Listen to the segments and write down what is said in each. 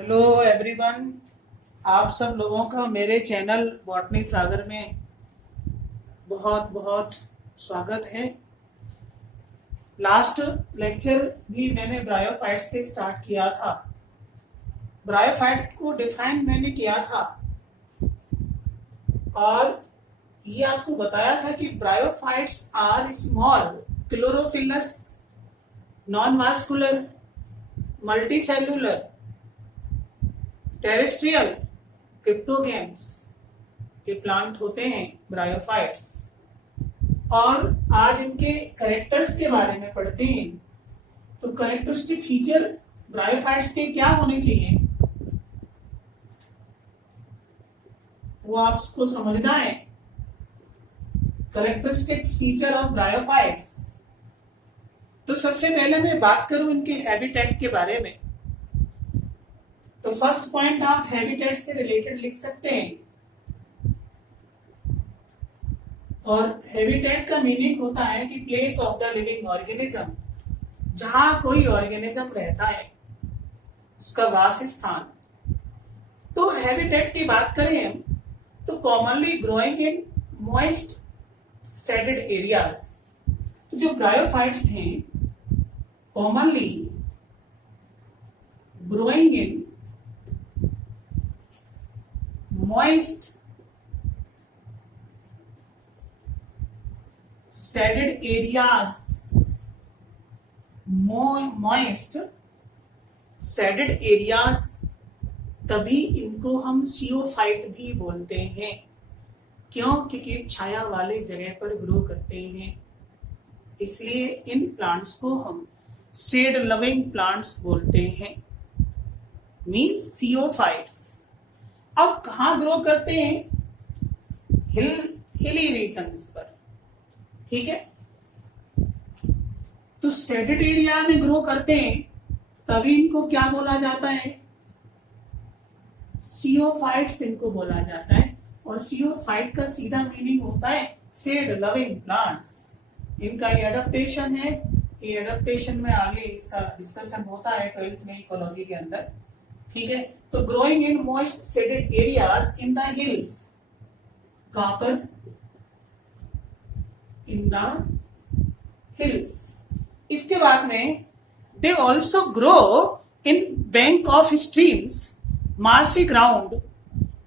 Hello everyone, आप सब लोगों का मेरे चैनल बॉटनी सागर में बहुत बहुत स्वागत है। लास्ट लेक्चर भी मैंने ब्रायोफाइट से स्टार्ट किया था। ब्रायोफाइट को डिफाइन मैंने किया था और ये आपको बताया था कि bryophytes are small chlorophyllous non vascular multicellular terrestrial cryptogams के प्लांट होते हैं ब्रायोफाइट्स। और आज इनके कैरेक्टर्स के बारे में पढ़ते हैं। तो कैरेक्टरिस्टिक फीचर ब्रायोफाइट्स के क्या होने चाहिए वो आपको समझना है। Characteristic feature of bryophytes. तो सबसे पहले मैं बात करूं इनके हैबिटेट के बारे में। तो फर्स्ट पॉइंट आप हैबिटेट से रिलेटेड लिख सकते हैं। और हैबिटेट का मीनिंग होता है कि place of the living organism, जहां कोई ऑर्गेनिज्म रहता है उसका वास स्थान। तो हैबिटेट की बात करें हम तो commonly growing in moist shaded areas. जो ब्रायोफाइट्स हैं commonly growing in moist shaded areas, moist shaded areas, तभी इनको हम सियोफाइट भी बोलते हैं। क्यों? क्योंकि छाया वाले जगह पर ग्रो करते हैं, इसलिए इन प्लांट्स को हम शेड लविंग प्लांट्स बोलते हैं, मीन्स सियोफाइट्स। अब कहाँ ग्रो करते हैं? हिली रीजन्स पर, ठीक है। तो शेडेड एरिया में ग्रो करते हैं तभी इनको क्या बोला जाता है? सियोफाइट्स इनको बोला जाता है। और सियोफाइट का सीधा मीनिंग होता है शेड लविंग प्लांट्स। इनका ये एडेप्टेशन है। ये एडेप्टेशन में आगे इसका डिस्कशन होता है 12th में इकोलॉजी के अंदर, ठीक है। तो growing in moist shaded areas in the hills, कहां पर? In the hills. इसके बाद में they also grow in bank of streams, marshy ground,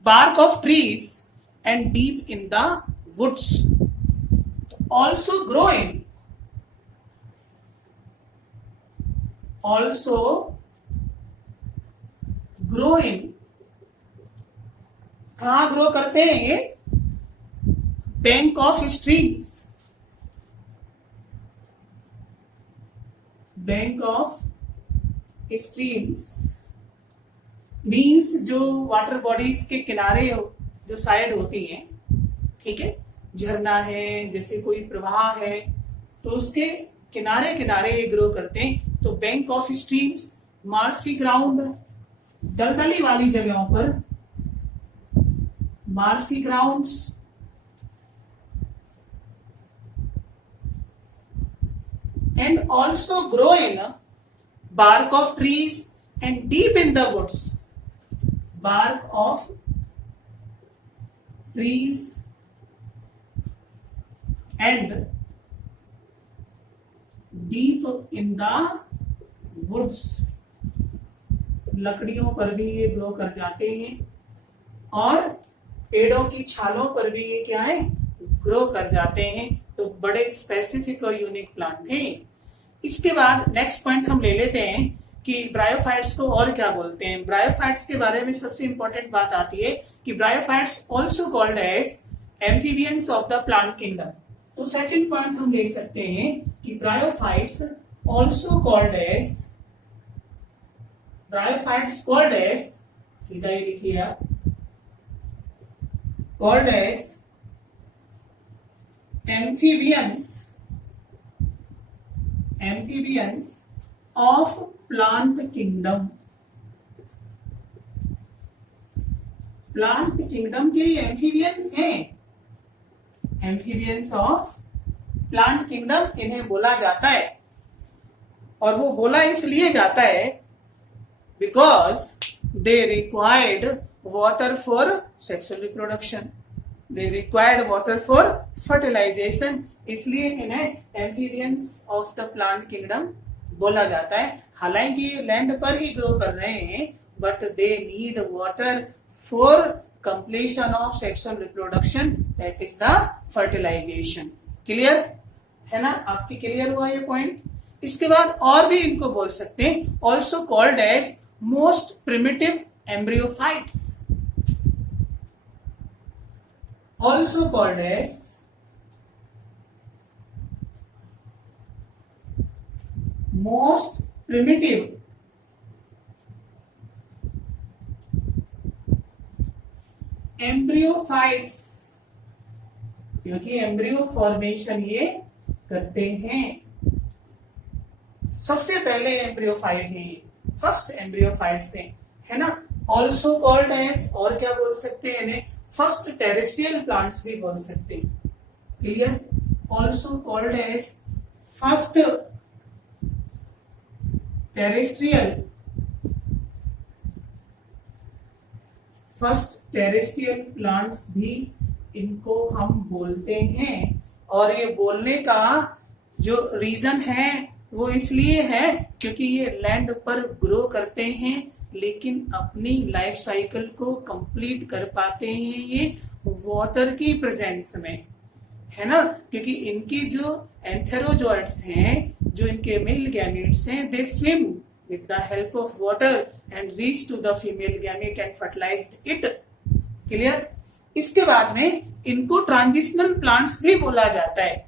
bark of trees and deep in the woods. Also growing, also grow in, कहां grow करते हैं ये? Bank of streams, bank of streams means जो water bodies के किनारे जो side होती हैं, ठीक है। झरना है, जैसे कोई प्रवाह है, तो उसके किनारे किनारे ये ग्रो करते हैं। तो bank of streams, marshy ground, दलदली वाली जगहों पर, marshy grounds, and also grow in bark of trees and deep in the woods, bark of trees and deep in the woods. लकड़ियों पर भी ये ग्रो कर जाते हैं और पेड़ों की छालों पर भी ये क्या है? ग्रो कर जाते हैं। तो बड़े स्पेसिफिक और यूनिक प्लांट हैं। इसके बाद नेक्स्ट पॉइंट हम ले लेते हैं कि ब्रायोफाइट्स को और क्या बोलते हैं। ब्रायोफाइट्स के बारे में सबसे इंपॉर्टेंट बात आती है कि bryophytes also called as amphibians of the plant kingdom. तो सेकंड पॉइंट हम ले सकते हैं कि bryophytes also called as, bryophytes called as, सीधा ही लिखिए आप, called as amphibians, amphibians of plant kingdom. Plant kingdom के एम्फीबियंस हैं, एम्फीबियंस ऑफ प्लांट किंगडम इन्हें बोला जाता है। और वो बोला इसलिए जाता है because they required water for sexual reproduction, they required water for fertilization, इसलिए इन्हें amphibians of the plant kingdom बोला जाता है। हालांकि ये लैंड पर ही ग्रो कर रहे हैं, but they need water for completion of sexual reproduction, that is the fertilization. Clear है ना? आपकी क्लियर हुआ ये पॉइंट? इसके बाद और भी इनको बोल सकते हैं, also called as most primitive embryophytes, also called as most primitive embryophytes, क्योंकि एम्ब्रियो फॉर्मेशन ये करते हैं। सबसे पहले एम्ब्रियोफाइट है, फर्स्ट एम्ब्रियोफाइट से, है ना? ऑल्सो कॉल्ड एज, और क्या बोल सकते हैं इन्हें? फर्स्ट टेरेस्ट्रियल प्लांट्स भी बोल सकते हैं। Clear? Also called as first terrestrial plants भी इनको हम बोलते हैं। और ये बोलने का जो रीजन है वो इसलिए है क्योंकि ये लैंड पर ग्रो करते हैं, लेकिन अपनी लाइफ साइकिल को कंप्लीट कर पाते हैं ये वाटर की प्रेजेंस में, है ना? क्योंकि इनकी जो एंथेरोजोइट्स हैं, जो इनके मेल गैमेट्स हैं, they swim with the help of water and reach to the female gamete and fertilized it. Clear? इसके बाद में इनको ट्रांजिशनल प्लांट्स भी बोला जाता है,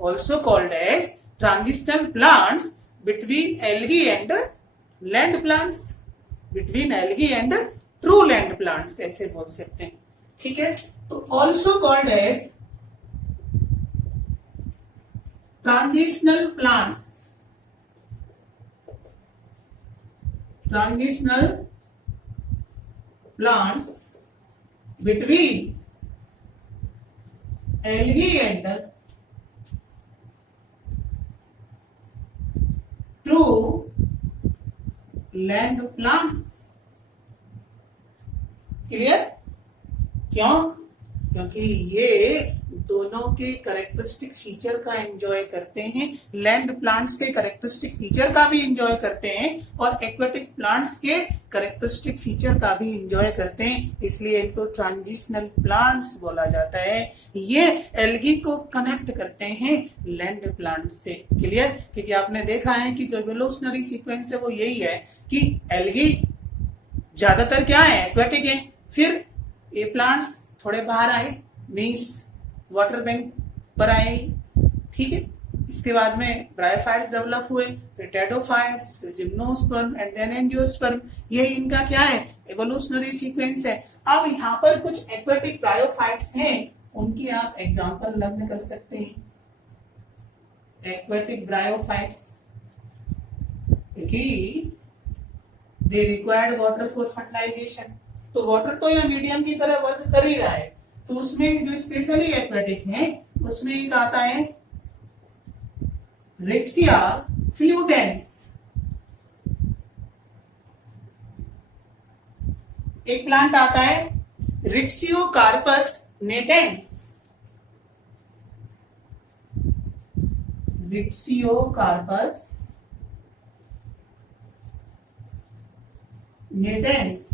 also called as transitional plants between algae and land plants, between algae and true land plants, ऐसे बोल सकते हैं। ठीक है? तो also called as transitional plants, transitional plants between algae and true land plants. Clear? क्यों? क्योंकि ये दोनों के कैरेक्टरिस्टिक फीचर का एंजॉय करते हैं, लैंड प्लांट्स के कैरेक्टरिस्टिक फीचर का भी एंजॉय करते हैं और एक्वेटिक प्लांट्स के कैरेक्टरिस्टिक फीचर का भी एंजॉय करते हैं, इसलिए इनको ट्रांजिशनल प्लांट्स बोला जाता है। ये एल्गी को कनेक्ट करते हैं लैंड प्लांट से। क्लियर? क्योंकि आपने देखा है कि जो एवोल्यूशनरी सीक्वेंस है वो यही है कि एल्गी ज्यादातर क्या है? एक्वेटिक है, फिर ये प्लांट्स थोड़े बाहर आए, मीन्स वाटर बैंक पर आए। ठीक है? इसके बाद में ब्रायोफाइट्स डेवलप हुए, फिर टेडोफाइट्स, फिर जिम्नोस्पर्म एंड देन एंजियोस्पर्म। ये इनका क्या है? एवोल्यूशनरी सीक्वेंस है। अब यहाँ पर कुछ एक्वेटिक ब्रायोफाइट्स हैं, उनकी आप एग्जांपल लर्न कर सकते हैं। एक्वेटिक ब्रायोफाइट्स, क्योंकि they required water for fertilization, तो वाटर तो यह मीडियम की तरह वर्क कर ही रहा है, तो उसमें जो स्पेशली एक्वेटिक है उसमें एक आता है रिक्सिया फ्लूटेंस, एक प्लांट आता है रिक्सियोकार्पस नेटेंस, रिक्सियोकार्पस नेटेंस,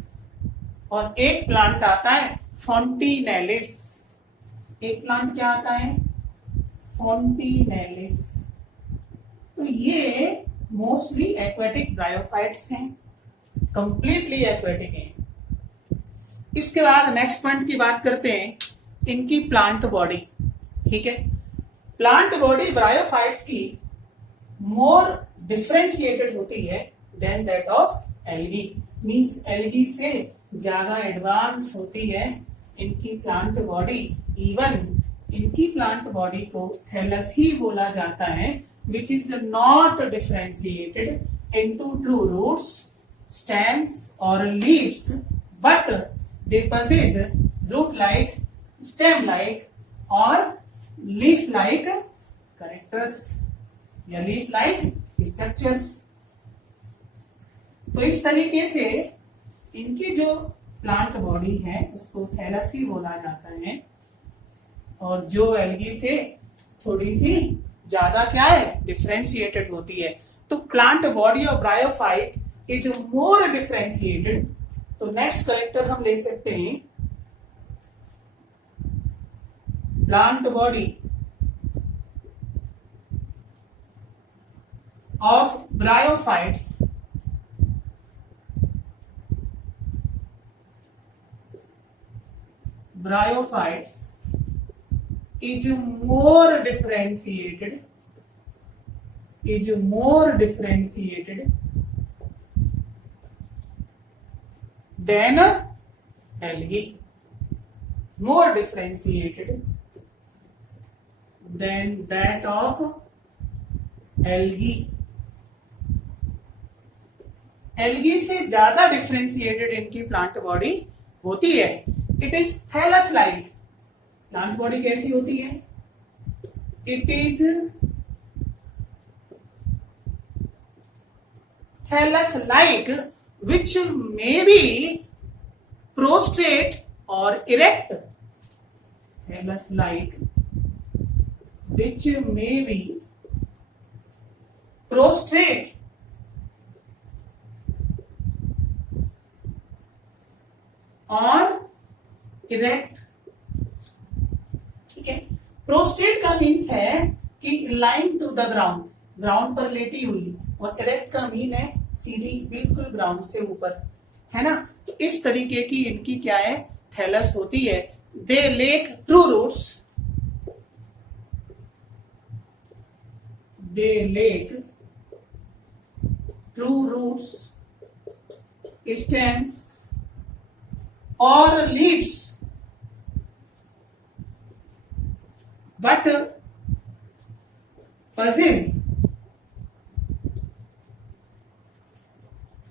और एक प्लांट आता है फोन्टिनेलिस। एक प्लांट क्या आता है? फोन्टिनेलिस। तो ये मोस्टली एक्वेटिक ब्रायोफाइट्स हैं, कंप्लीटली एक्वेटिक हैं। इसके बाद नेक्स्ट पॉइंट की बात करते हैं, इनकी प्लांट बॉडी। ठीक है? प्लांट बॉडी ब्रायोफाइट्स की मोर डिफरेंशिएटेड होती है then that of algae, means algae से ज्यादा एडवांस होती है इनकी प्लांट बॉडी। इवन इनकी प्लांट बॉडी को थैलस ही बोला जाता है, which is not differentiated into true roots, stems or leaves, but they possess root-like, stem-like or leaf-like characters या leaf-like structures। तो इस तरीके से इन जो प्लांट बॉडी है उसको थैलस ही बोला जाता है, और जो एल्गी से थोड़ी सी ज्यादा क्या है, डिफरेंशिएटेड होती है। तो plant body of bryophyte is more differentiated. तो नेक्स्ट करेक्टर हम ले सकते हैं plant body of bryophytes is more differentiated than algae, more differentiated than that of algae. Algae से ज्यादा डिफरेंशिएटेड इनकी प्लांट बॉडी होती है। It is thallus like. Plant body कैसी होती है? It is thallus like which may be prostrate or erect. Thallus like which may be prostrate or erect. ठीक है। प्रोस्ट्रेट का मीन्स है कि line to the ground, ground पर लेटी हुई, और इरेक्ट का मीन है सीधी बिल्कुल ग्राउंड से ऊपर, है ना। तो इस तरीके की इनकी क्या है, थैलस होती है। दे लेक ट्रू रूट्स, दे लेक ट्रू रूट्स, स्टेम्स और leaves, but possess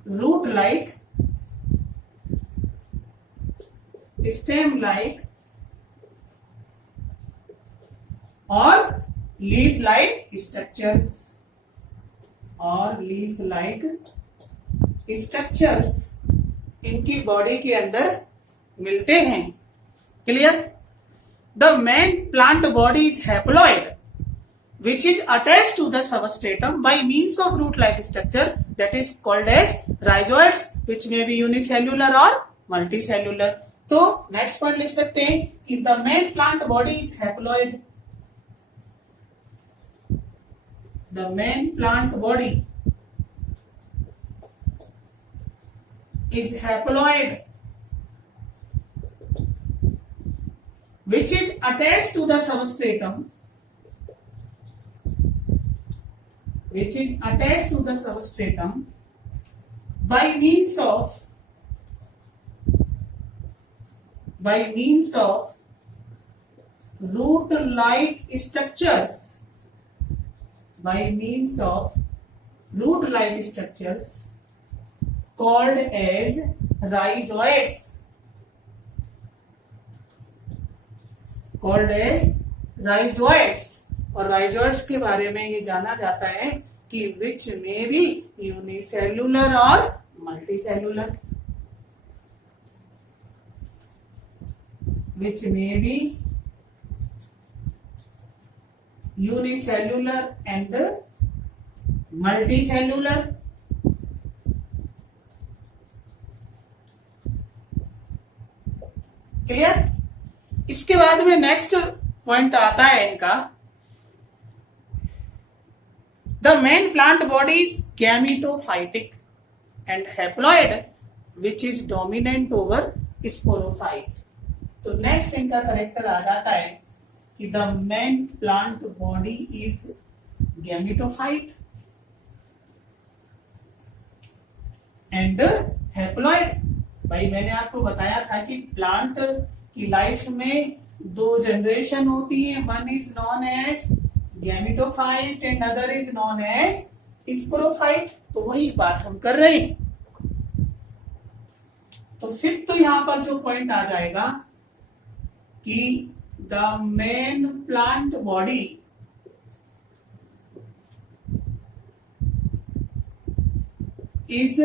root like, stem like और leaf like structures, और leaf like structures इनकी बॉडी के अंदर मिलते हैं। Clear? The main plant body is haploid, which is attached to the substratum by means of root-like structure that is called as rhizoids, which may be unicellular or multicellular. तो next point लिख सकते हैं कि the main plant body is haploid. The main plant body is haploid, which is attached to the substratum, which is attached to the substratum by means of root-like structures, by means of root-like structures called as rhizoids, called as rhizoids। और rhizoids के बारे में ये जाना जाता है कि which may be unicellular और multicellular, which may be unicellular and multicellular। Clear? इसके बाद में नेक्स्ट पॉइंट आता है इनका, the main plant body is gametophytic and haploid which is dominant over sporophyte. तो नेक्स्ट इनका करेक्टर आ जाता है कि the main plant body is gametophyte and haploid. भाई मैंने आपको बताया था कि प्लांट की लाइफ में दो जनरेशन होती है, one is known as gametophyte and other is known as sporophyte. तो वही बात हम कर रहे हैं। तो फिर तो यहां पर जो पॉइंट आ जाएगा कि the main plant body is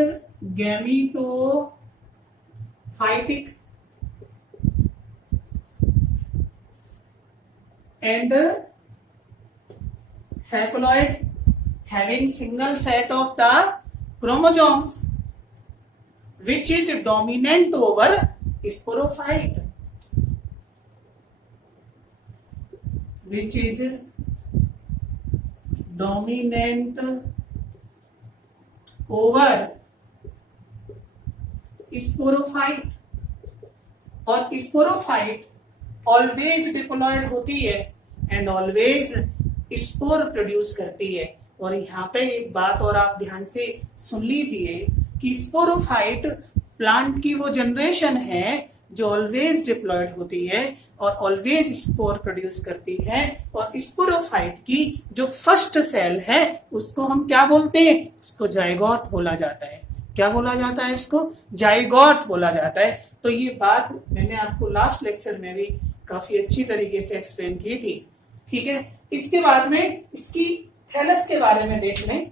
gametophytic phytic and haploid having single set of the chromosomes which is dominant over sporophyte, which is dominant over sporophyte. और स्पोरोफाइट ऑलवेज डिप्लॉयड होती है एंड ऑलवेज स्पोर प्रोड्यूस करती है। और यहाँ पे एक बात और आप ध्यान से सुन लीजिए कि स्पोरोफाइट प्लांट की वो जनरेशन है जो ऑलवेज डिप्लॉयड होती है और ऑलवेज स्पोर प्रोड्यूस करती है। और स्पोरोफाइट की जो फर्स्ट सेल है उसको हम क्या बोलते हैं? उसको जाइगोट बोला जाता है। क्या बोला जाता है? इसको जाइगोट बोला जाता है। तो ये बात मैंने आपको लास्ट लेक्चर में भी काफी अच्छी तरीके से एक्सप्लेन की थी। ठीक है, इसके बाद में इसकी थैलस के बारे में देख लें।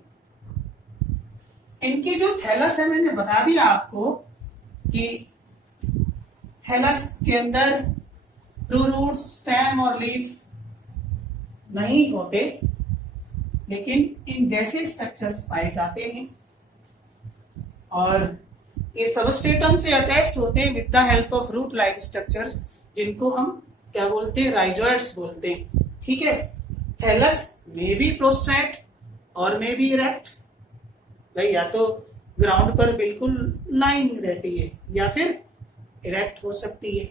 इनकी जो थैलस है मैंने बता दिया आपको कि थैलस के अंदर ट्रू रूट, स्टेम और लीफ नहीं होते, लेकिन इन जैसे स्ट्रक्चर्स पाए जाते हैं और ये सबस्ट्रेटम से अटैच्ड होते हैं with the help of root like structures, जिनको हम क्या बोलते हैं? राइजोइड्स बोलते हैं। ठीक है, थैलस मे बी प्रोस्ट्रैट और मे बी इरेक्ट। भाई या तो ग्राउंड पर बिल्कुल लाइन रहती है या फिर इरेक्ट हो सकती है।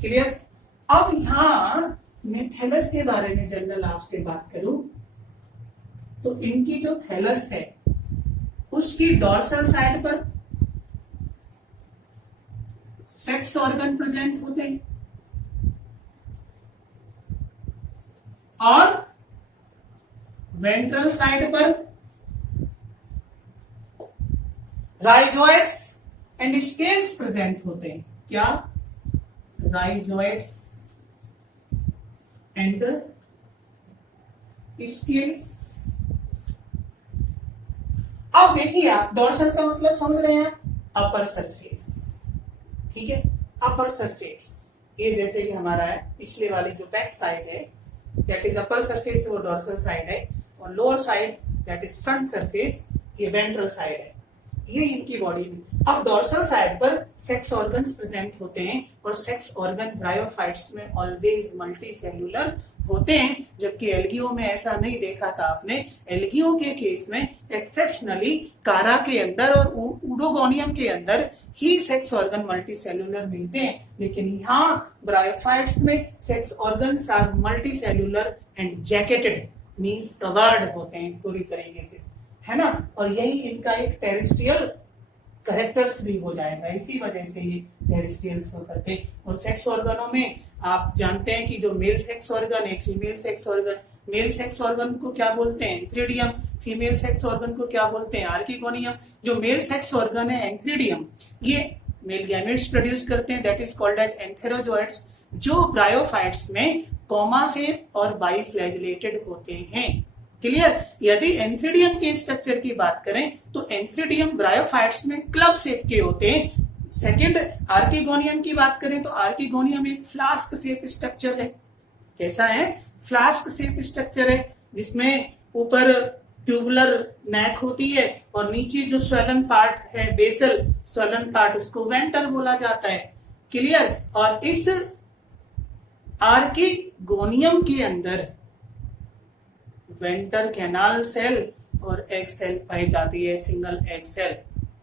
क्लियर? अब यहां मैं थैलस के बारे में जनरल आपसे बात करूं तो इनकी जो थैलस है उसकी डॉर्सल साइड पर सेक्स ऑर्गन प्रेजेंट होते हैं और वेंट्रल साइड पर राइजोइड्स एंड स्केल्स प्रेजेंट होते हैं। क्या? Rhizoids and scales. अब देखिए आप डॉर्सल का मतलब समझ रहे हैं? Upper surface. ठीक है, अपर सरफेस ये जैसे कि हमारा है पिछले वाली जो बैक साइड है दैट इज अपर सरफेस, वो डॉर्सल साइड है, और lower side that is front surface, ये वेंट्रल साइड है। ये इनकी बॉडी में। अब डॉर्सल साइड पर सेक्स ऑर्गन्स प्रेजेंट होते हैं और सेक्स ऑर्गन ब्रायोफाइट्स में ऑलवेज मल्टी सेल्यूलर होते हैं, जबकि एल्गियो में ऐसा नहीं देखा था आपने। एल्गियो के केस में एक्सेप्शनली कारा के अंदर और उडोगोनियम के अंदर ही सेक्स ऑर्गन मल्टी सेल्यूलर मिलते हैं, लेकिन यहाँ ब्रायोफाइट्स में sex organs are multi cellular and jacketed, means covered होते हैं पूरी तरीके से, है ना। और यही इनका एक टेरेस्ट्रियल कैरेक्टर्स भी हो जाएगा, इसी वजह से ये टेरेस्ट्रियल्स होकर के। और सेक्स ऑर्गनों में आप जानते हैं कि जो मेल सेक्स ऑर्गन है, female sex organ, male sex organ को क्या बोलते हैं? एंथ्रीडियम। फीमेल सेक्स ऑर्गन को क्या बोलते हैं? आर्किगोनियम। जो मेल सेक्स ऑर्गन है एंथ्रीडियम, ये मेल गैमेट्स प्रोड्यूस करते हैं, दैट इज कॉल्ड एज एंथेरोजोइड्स, जो ब्रायोफाइट्स में कॉमा से और बाइफ्लैजिलेटेड होते हैं। क्लियर? यदि एंथ्रीडियम के स्ट्रक्चर की बात करें तो एंथ्रीडियम ब्रायोफाइट्स में क्लब शेप के होते हैं। सेकंड, आर्किगोनियम की बात करें तो आर्किगोनियम एक फ्लास्क शेप स्ट्रक्चर है। कैसा है? फ्लास्क शेप स्ट्रक्चर है, जिसमें ऊपर ट्यूबुलर नेक होती है और नीचे जो स्वेलन पार्ट है, बेसल स्वेलन पार्ट, उसको वेंटर बोला जाता है। क्लियर? और इस आर्किगोनियम के अंदर वेंटर कैनाल सेल और एग सेल पाई जाती है, सिंगल एग सेल।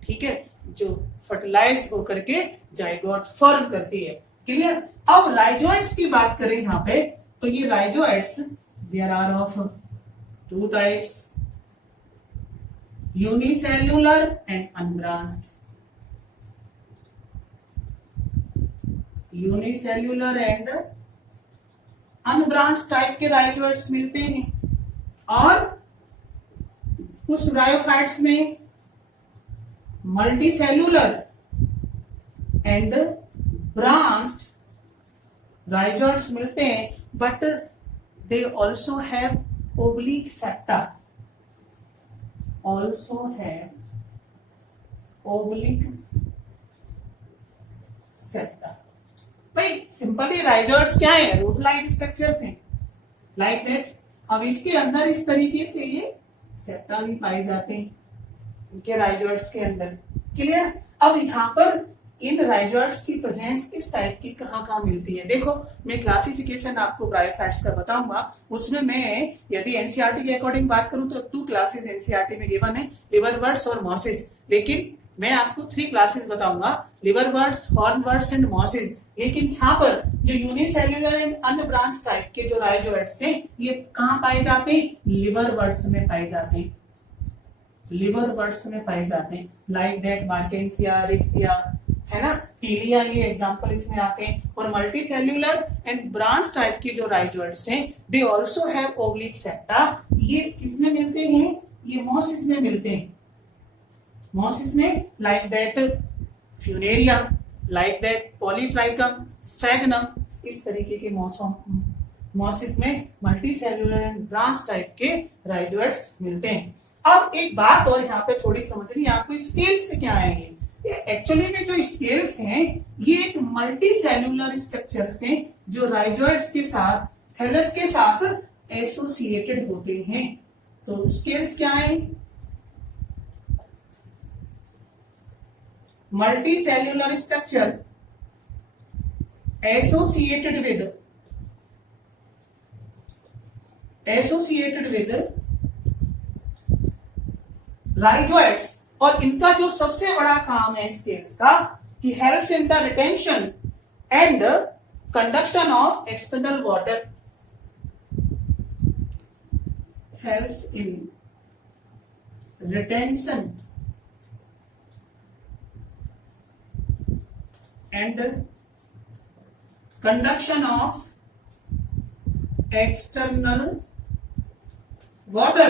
ठीक है, जो फर्टिलाइज होकर के जाइगोट फॉर्म करती है। क्लियर? अब राइजोइड्स की बात करें यहाँ पे तो ये rhizoids there are of two types, unicellular and unbranched. Unicellular and unbranched type के राइजोइड्स मिलते हैं और कुछ ब्रायोफाइट्स में मल्टीसेल्युलर एंड ब्रांच्ड राइजोइड्स मिलते हैं, but they also have oblique septa, also have oblique septa. भाई सिंपली राइजोइड्स क्या है, रूट लाइक स्ट्रक्चर्स हैं लाइक दैट। अब इसके अंदर इस तरीके से ये सेप्टा भी पाए जाते हैं इनके राइजोइड्स के अंदर। क्लियर। अब यहाँ पर इन राइजोइड्स की प्रेजेंस किस टाइप की कहाँ मिलती है, देखो मैं क्लासिफिकेशन आपको ब्रायोफाइट्स का बताऊंगा। उसमें मैं यदि एनसीईआरटी के अकॉर्डिंग बात करूं तो 2 क्लासेस एनसीईआरटी में गिवन है, लिवरवर्ट्स और मॉसिस। लेकिन मैं आपको 3 क्लासेस बताऊंगा, लिवरवर्ट्स, हॉर्नवर्ट्स एंड मॉसिस। लेकिन यहाँ पर जो यूनिसेल्युलर एंड अनब्रांच टाइप के जो राइजोइड्स हैं ये कहाँ पाए जाते हैं, लिवरवर्ट्स में पाए जाते हैं, लिवरवर्ट्स में पाए जाते हैं। लाइक दैट मार्केंसिया, रिक्सिया, है ना, टीलिया, ये एग्जांपल इसमें आते हैं। और multi cellular and branch type की जो राइजोइड्स हैं they also have oblique septa. ये किसमें मिलते हैं, ये मॉसिस में मिलते हैं, मॉसिस में। Like that Funaria, like that Polytrichum, Sphagnum, इस तरीके के मॉसिस में multi cellular and branch type के राइजोइड्स मिलते हैं। अब एक बात और यहाँ पे थोड़ी समझनी है आपको, स्केल्स क्या है ये एक्चुअली में जो स्केल्स हैं ये एक मल्टी सेल्यूलर स्ट्रक्चर्स हैं जो राइजोइड्स के साथ, थैलस के साथ एसोसिएटेड होते हैं। तो स्केल्स क्या है, multi cellular structure associated with rhizoids. और इनका जो सबसे बड़ा काम है स्केल्स का कि helps in the retention and conduction of external water, helps in retention and conduction of external water.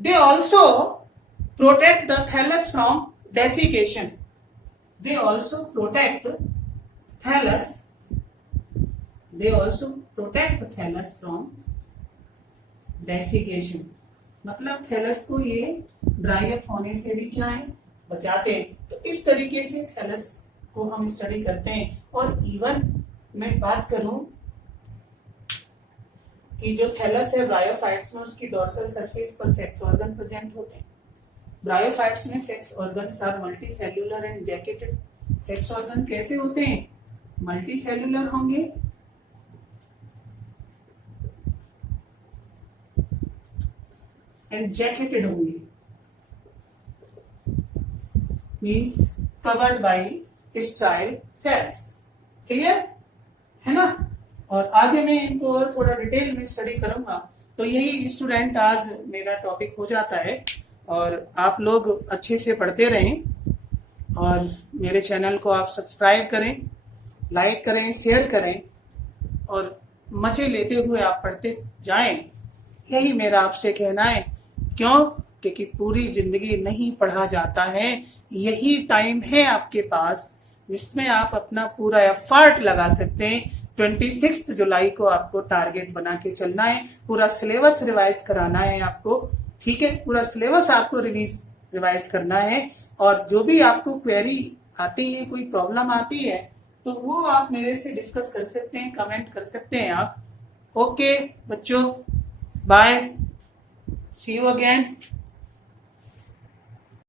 They also protect the thallus from desiccation. They also protect thallus. They also protect the thallus from desiccation. मतलब thallus को ये dry up होने से भी क्या है, बचाते हैं। तो इस तरीके से थैलस को हम स्टडी करते हैं। और इवन मैं बात करूं कि जो थैलस है ब्रायोफाइट्स में, उसकी डोर्सल सरफेस पर सेक्स ऑर्गन प्रेजेंट होते हैं। ब्रायोफाइट्स में sex organs are multi cellular and jacketed. Sex organ कैसे होते हैं, मल्टी सेल्यूलर होंगे एंड जैकेटेड होंगे, means covered by sterile cells. Clear है ना। और आगे मैं इनको और थोड़ा डिटेल में स्टडी करूंगा। तो यही स्टूडेंट आज मेरा टॉपिक हो जाता है। और आप लोग अच्छे से पढ़ते रहें और मेरे चैनल को आप सब्सक्राइब करें, लाइक करें, शेयर करें और मजे लेते हुए आप पढ़ते जाएं। यही मेरा आपसे कहना है। क्यों, क्योंकि पूरी जिंदगी नहीं पढ़ा जाता है। यही टाइम है आपके पास जिसमें आप अपना पूरा एफर्ट लगा सकते हैं। 26 जुलाई को आपको टारगेट बना के चलना है, पूरा सिलेबस रिवाइज कराना है आपको। ठीक है, पूरा सिलेबस आपको रिवाइज करना है। और जो भी आपको क्वेरी आती है, कोई प्रॉब्लम आती है, तो वो आप मेरे से डिस्कस कर सकते हैं, कमेंट कर सकते हैं आप। ओके बच्चों, बाय, सी यू अगेन।